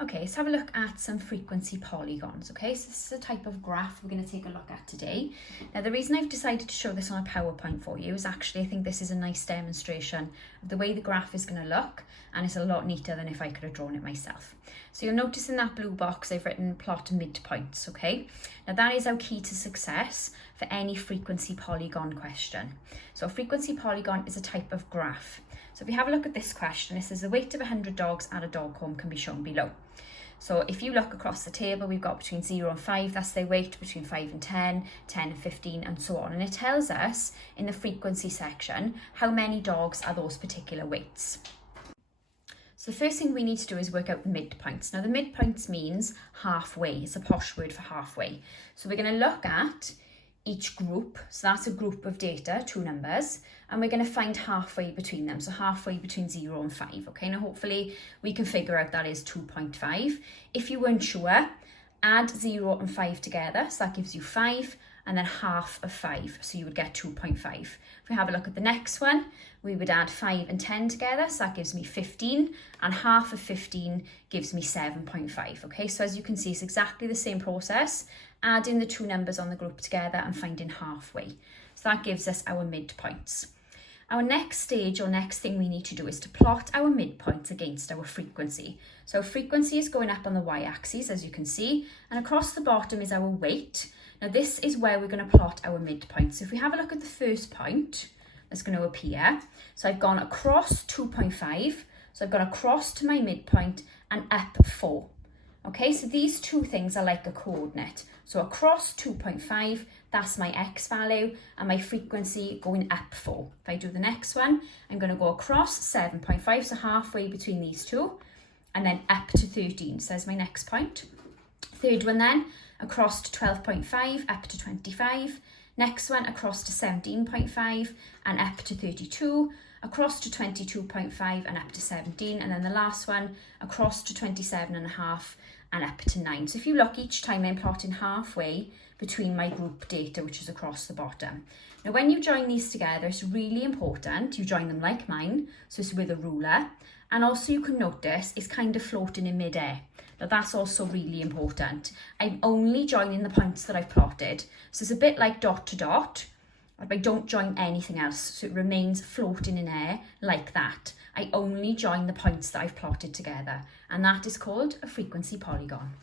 Okay, let's have a look at some frequency polygons, okay? So this is a type of graph we're going to take a look at today. Now, the reason I've decided to show this on a PowerPoint for you is actually I think this is a nice demonstration of the way the graph is going to look, and it's a lot neater than if I could have drawn it myself. So you'll notice in that blue box I've written plot midpoints, okay? Now, that is our key to success for any frequency polygon question. So a frequency polygon is a type of graph. So if you have a look at this question, it says the weight of 100 dogs at a dog home can be shown below. So if you look across the table, we've got between 0 and 5, that's their weight, between 5 and 10, 10 and 15, and so on. And it tells us in the frequency section how many dogs are those particular weights. So the first thing we need to do is work out the midpoints. Now the midpoints means halfway, it's a posh word for halfway. So we're going to look at each group, so that's a group of data, two numbers, and we're going to find halfway between them, so halfway between 0 and 5, okay? Now hopefully we can figure out that is 2.5. If you weren't sure, add 0 and 5 together, so that gives you 5, and then half of 5, so you would get 2.5. If we have a look at the next one, we would add 5 and 10 together, so that gives me 15, and half of 15 gives me 7.5, okay? So as you can see, it's exactly the same process, adding the two numbers on the group together and finding halfway. So that gives us our midpoints. Our next stage or next thing we need to do is to plot our midpoints against our frequency. So frequency is going up on the y-axis, as you can see, and across the bottom is our weight. Now this is where we're going to plot our midpoints. So if we have a look at the first point that's going to appear, so I've gone across 2.5, so I've gone across to my midpoint and up 4. Okay, so these two things are like a coordinate. So across 2.5, that's my x value, and my frequency going up 4. If I do the next one, I'm going to go across 7.5, so halfway between these two, and then up to 13. So there's my next point. Third one then, across to 12.5, up to 25. Next one, across to 17.5 and up to 32. Across to 22.5 and up to 17, and then the last one across to 27.5 and up to 9. So if you look, each time I'm plotting halfway between my group data, which is across the bottom. Now when you join these together, it's really important you join them like mine, so it's with a ruler, and also you can notice it's kind of floating in midair. Now that's also really important. I'm only joining the points that I've plotted, so it's a bit like dot to dot. I don't join anything else, so it remains floating in air like that. I only join the points that I've plotted together, and that is called a frequency polygon.